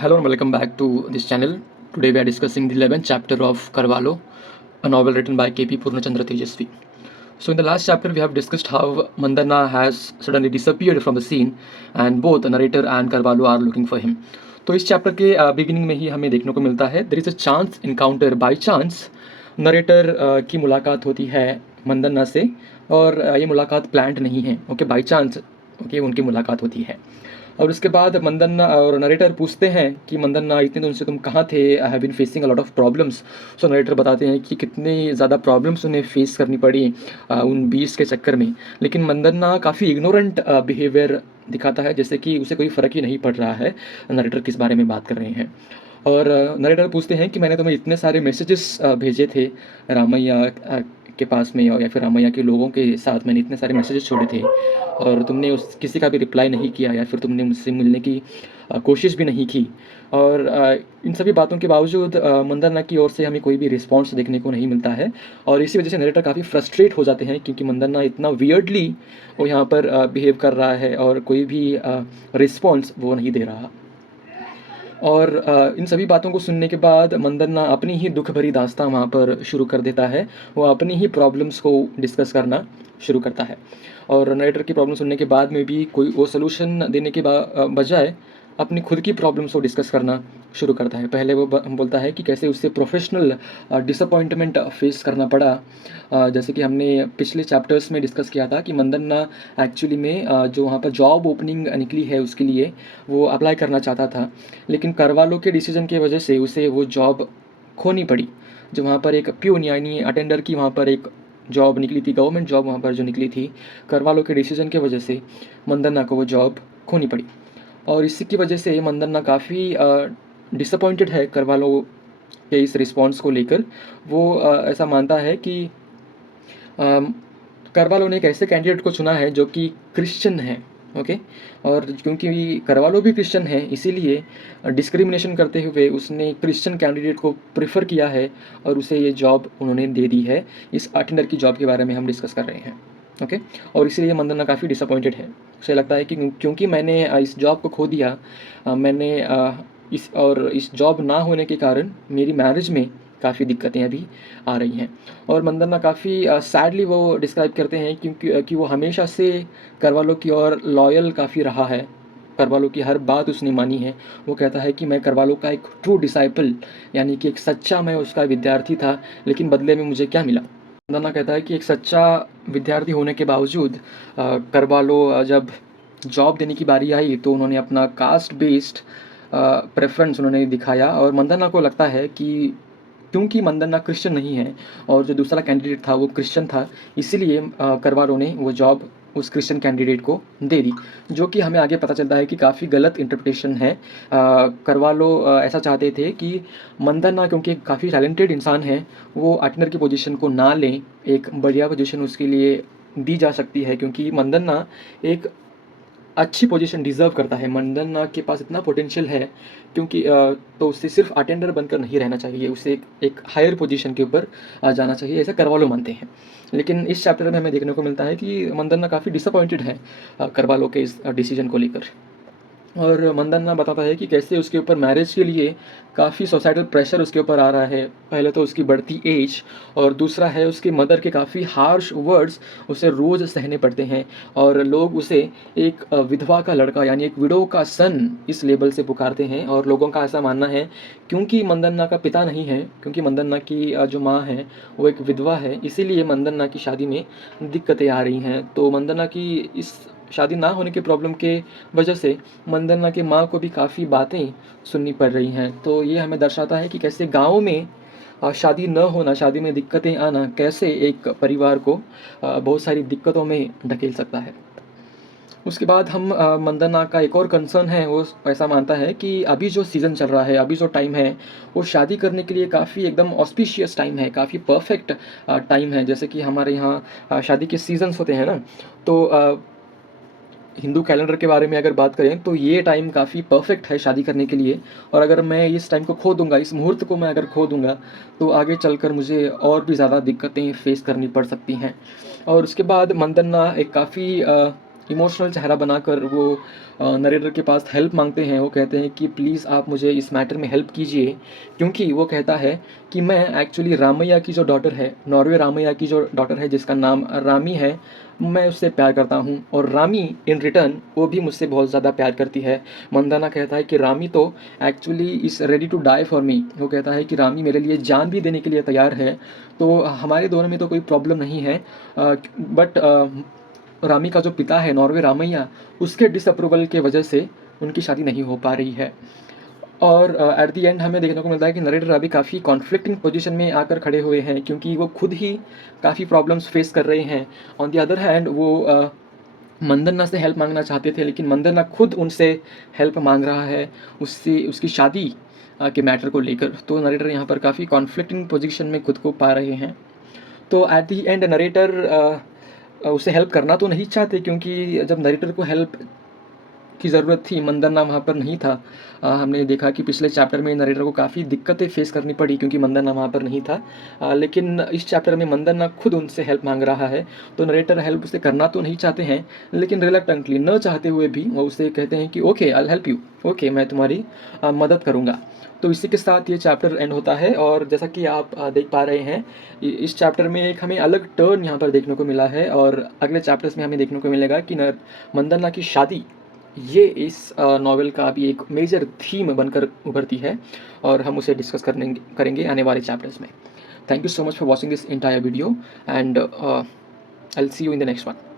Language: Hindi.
Hello and welcome back to this channel. Today we are discussing the 11th chapter of Carvalho, a novel written by K.P. Purnachandra Tejasvi. So in the last chapter we have discussed how Mandana has suddenly disappeared from the scene and both the narrator and Carvalho are looking for him. तो इस चैप्टर के बिगिनिंग में ही हमें देखने को मिलता है there is a chance encounter by chance narrator की मुलाकात होती है मंदन्ना से और ये मुलाकात प्लान्ड नहीं है ओके बाय चांस ओके उनकी मुलाकात होती है और उसके बाद मंदन्ना और नरेटर पूछते हैं कि मंदन्ना इतने दिन से तुम कहाँ थे I have been facing a lot of problems so narrator बताते हैं कि कितनी ज़्यादा प्रॉब्लम्स उन्हें फेस करनी पड़ी उन बीस के चक्कर में लेकिन मंदन्ना काफ़ी इग्नोरेंट बिहेवियर दिखाता है जैसे कि उसे कोई फ़र्क ही नहीं पड़ रहा है नरेटर किस बारे में बात कर रहे हैं और नरेटर पूछते हैं कि मैंने तुम्हें इतने सारे मैसेजेस भेजे थे रामैया के पास में या फिर रामैया के लोगों के साथ मैंने इतने सारे मैसेजेस छोड़े थे और तुमने उस किसी का भी रिप्लाई नहीं किया या फिर तुमने मुझसे मिलने की कोशिश भी नहीं की और इन सभी बातों के बावजूद मंदन्ना की ओर से हमें कोई भी रिस्पॉन्स देखने को नहीं मिलता है और इसी वजह से नरेटर काफ़ी फ्रस्ट्रेट हो जाते हैं क्योंकि मंदन्ना इतना वियर्डली वो यहाँ पर बिहेव कर रहा है और कोई भी रिस्पॉन्स वो नहीं दे रहा और इन सभी बातों को सुनने के बाद मंदन्ना अपनी ही दुख भरी दास्तां वहाँ पर शुरू कर देता है वो अपनी ही प्रॉब्लम्स को डिस्कस करना शुरू करता है और नरेटर की प्रॉब्लम सुनने के बाद में भी कोई वो सोल्यूशन देने के बजाय अपनी खुद की प्रॉब्लम्स को डिस्कस करना शुरू करता है पहले वो बोलता है कि कैसे उससे प्रोफेशनल डिसअपॉइंटमेंट फेस करना पड़ा जैसे कि हमने पिछले चैप्टर्स में डिस्कस किया था कि मंदन्ना एक्चुअली में जो वहाँ पर जॉब ओपनिंग निकली है उसके लिए वो अप्लाई करना चाहता था लेकिन करवालो के डिसीजन की वजह से उसे वो जॉब खोनी पड़ी जो वहाँ पर एक प्यून यानी अटेंडर की वहाँ पर एक जॉब निकली थी गवर्नमेंट जॉब वहाँ पर जो निकली थी करवालो के डिसीजन की वजह से मंदन्ना को वो जॉब खोनी पड़ी और इसी की वजह से मंदन्ना काफ़ी डिसअपॉइंटेड है करवालो के इस रिस्पॉन्स को लेकर वो ऐसा मानता है कि करवालो ने एक ऐसे कैंडिडेट को चुना है जो कि क्रिश्चियन है ओके और क्योंकि करवालो भी क्रिश्चियन है इसीलिए डिस्क्रिमिनेशन करते हुए उसने क्रिश्चियन कैंडिडेट को प्रेफर किया है और उसे ये जॉब उन्होंने दे दी है इस अटेंडर की जॉब के बारे में हम डिस्कस कर रहे हैं ओके और इसीलिए मंदन्ना काफ़ी डिसअपॉइंटेड है उसे लगता है कि क्योंकि मैंने इस जॉब को खो दिया मैंने इस जॉब ना होने के कारण मेरी मैरिज में काफ़ी दिक्कतें अभी आ रही हैं और मंदन्ना काफ़ी सैडली वो डिस्क्राइब करते हैं क्योंकि कि वो हमेशा से करवालो की ओर लॉयल काफ़ी रहा है करवालो की हर बात उसने मानी है वो कहता है कि मैं करवालो का एक ट्रू डिसाइपल यानी कि एक सच्चा मैं उसका विद्यार्थी था लेकिन बदले में मुझे क्या मिला मंदन्ना कहता है कि एक सच्चा विद्यार्थी होने के बावजूद करवालो जब जॉब देने की बारी आई तो उन्होंने अपना कास्ट बेस्ड प्रेफरेंस उन्होंने दिखाया और मंदन्ना को लगता है कि क्योंकि मंदन्ना क्रिश्चियन नहीं है और जो दूसरा कैंडिडेट था वो क्रिश्चियन था इसीलिए करवालो ने वो जॉब उस क्रिश्चियन कैंडिडेट को दे दी जो कि हमें आगे पता चलता है कि काफ़ी गलत इंटरप्रिटेशन है करवालो ऐसा चाहते थे कि मंदन्ना क्योंकि काफ़ी टैलेंटेड इंसान है वो अटेंडर की पोजीशन को ना लें एक बढ़िया पोजीशन उसके लिए दी जा सकती है क्योंकि मंदन्ना एक अच्छी पोजीशन डिज़र्व करता है मंदन्ना के पास इतना पोटेंशियल है क्योंकि तो उसे सिर्फ अटेंडर बनकर नहीं रहना चाहिए उसे एक हायर पोजीशन के ऊपर जाना चाहिए ऐसा करवालो मानते हैं लेकिन इस चैप्टर में हमें देखने को मिलता है कि मंदन्ना काफ़ी डिसअपॉइंटेड है करवालो के इस डिसीजन को लेकर और मंदन्ना बताता है कि कैसे उसके ऊपर मैरिज के लिए काफ़ी सोसाइटल प्रेशर उसके ऊपर आ रहा है पहले तो उसकी बढ़ती एज और दूसरा है उसकी मदर के काफ़ी हार्श वर्ड्स उसे रोज़ सहने पड़ते हैं और लोग उसे एक विधवा का लड़का यानी एक विडो का सन इस लेबल से पुकारते हैं और लोगों का ऐसा मानना है क्योंकि मंदन्ना का पिता नहीं है क्योंकि मंदन्ना की जो माँ है वो एक विधवा है इसीलिए मंदन्ना की शादी में दिक्कतें आ रही हैं तो मंदन्ना की इस शादी ना होने के प्रॉब्लम के वजह से मंदन्ना की माँ को भी काफ़ी बातें सुननी पड़ रही हैं तो ये हमें दर्शाता है कि कैसे गाँव में शादी न होना शादी में दिक्कतें आना कैसे एक परिवार को बहुत सारी दिक्कतों में ढकेल सकता है उसके बाद हम मंदन्ना का एक और कंसर्न है वो ऐसा मानता है कि अभी जो सीज़न चल रहा है अभी जो टाइम है वो शादी करने के लिए काफ़ी एकदम ऑस्पिशियस टाइम है काफ़ी परफेक्ट टाइम है जैसे कि हमारे यहाँ शादी के सीजन्स होते हैं ना तो हिंदू कैलेंडर के बारे में अगर बात करें तो ये टाइम काफ़ी परफेक्ट है शादी करने के लिए और अगर मैं इस टाइम को खो दूंगा इस मुहूर्त को मैं अगर खो दूंगा तो आगे चलकर मुझे और भी ज़्यादा दिक्कतें फेस करनी पड़ सकती हैं और उसके बाद मंदन्ना एक काफ़ी इमोशनल चेहरा बनाकर वो नरेटर के पास हेल्प मांगते हैं। वो कहते हैं कि प्लीज़ आप मुझे इस मैटर में हेल्प कीजिए, क्योंकि वो कहता है कि मैं एक्चुअली रामैया की जो डॉटर है, नॉर्वे रामैया की जो डॉटर है जिसका नाम रामी है, मैं उससे प्यार करता हूँ और रामी इन रिटर्न वो भी मुझसे बहुत ज़्यादा प्यार करती है। मंदाना कहता है कि रामी तो actually is ready to die for me. वो कहता है कि रामी मेरे लिए जान भी देने के लिए तैयार है, तो हमारे दोनों में तो कोई प्रॉब्लम नहीं है। बट रामी का जो पिता है नॉर्वे रामैया, उसके डिसअप्रूवल के वजह से उनकी शादी नहीं हो पा रही है। और एट द एंड हमें देखने को मिलता है कि नरेटर अभी काफ़ी कॉन्फ्लिक्टिंग पोजीशन में आकर खड़े हुए हैं, क्योंकि वो खुद ही काफ़ी प्रॉब्लम्स फेस कर रहे हैं। ऑन द अदर हैंड वो मंदन्ना से हेल्प मांगना चाहते थे, लेकिन मंदन्ना खुद उनसे हेल्प मांग रहा है उससे उसकी शादी के मैटर को लेकर। तो नरेटर यहाँ पर काफ़ी कॉन्फ्लिक्टिंग पोजीशन में खुद को पा रहे हैं। तो एट द एंड नरेटर उसे हेल्प करना तो नहीं चाहते, क्योंकि जब नरेटर को हेल्प की ज़रूरत थी, मंदन्ना वहाँ पर नहीं था। हमने देखा कि पिछले चैप्टर में नरेटर को काफ़ी दिक्कतें फेस करनी पड़ी क्योंकि मंदन्ना वहाँ पर नहीं था। लेकिन इस चैप्टर में मंदन्ना खुद उनसे हेल्प मांग रहा है, तो नरेटर हेल्प उसे करना तो नहीं चाहते हैं, लेकिन रिलक्टेंटली, न चाहते हुए भी वो उसे कहते हैं कि okay I will help you, okay मैं तुम्हारी मदद करूँगा। तो इसी के साथ ये चैप्टर एंड होता है। और जैसा कि आप देख पा रहे हैं, इस चैप्टर में एक हमें अलग टर्न यहाँ पर देखने को मिला है, और अगले चैप्टर्स में हमें देखने को मिलेगा कि मंदन्ना की शादी, ये इस नॉवेल का भी एक मेजर थीम बनकर उभरती है, और हम उसे डिस्कस करेंगे आने वाले चैप्टर्स में। Thank you so much for watching this entire video, and I will see you in the next one.